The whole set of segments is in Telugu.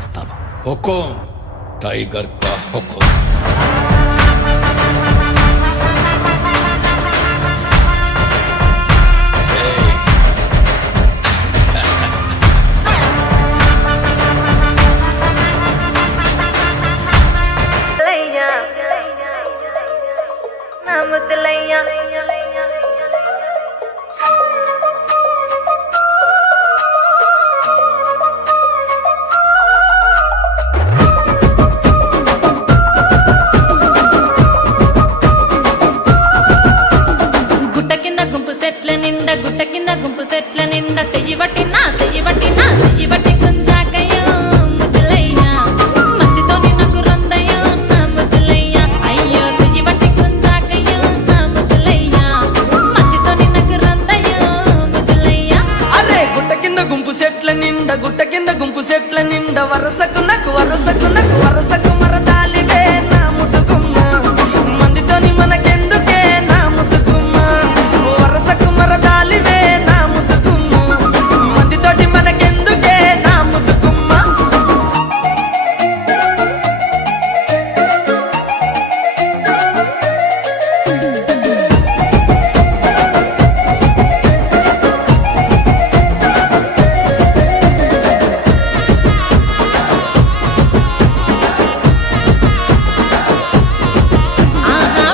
చేస్తాను. హుకుం టైగర్ కా హుకుం. గుట్ట కింద గుంపు సెట్ల నిండా చెయ్యి బట్టి గుంజాకయ్యో ముద్దులయ్యా మత్తితో నాకు రొందయ్యో నా ముద్దులయ్యా అయ్యో చెయ్యి బట్టి గుంజాకయ్యో నా ముద్దులయ్యా మత్తితో నాకు రొందయ్యో ముద్దులయ్యా. అరే గుట్ట కింద గుంపు సెట్ల నిండా వరసకు మరదాలివే నా ముద్దుగుమ్మ మందితోని మనకెందుకే నా ముద్దుగుమ్మ వరసకు మరదాలివే నా ముద్దుగుమ్మ మందితోటి మనకెందుకే నా ముద్దుగుమ్మ.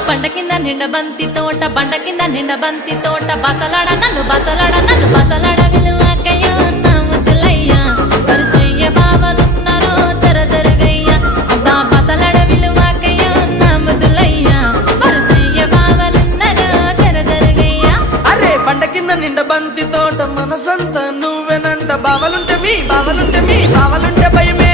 బండ కింద నిండ బంతి తోట బసలాడ బసలాడ విలువకయ్యో నా ముద్దులయ్యా వరుసయ్య బావలున్నారో జరగయ్యా అబ్బా బసలాడ విలువకయ్యో నా ముద్దులయ్యా వరుసయ్య బావలున్నారో జరగయ్యా. అరే బండ కింద నిండ బంతి తోట మనసంతా నువ్వేనంట బావలుంటే భయమే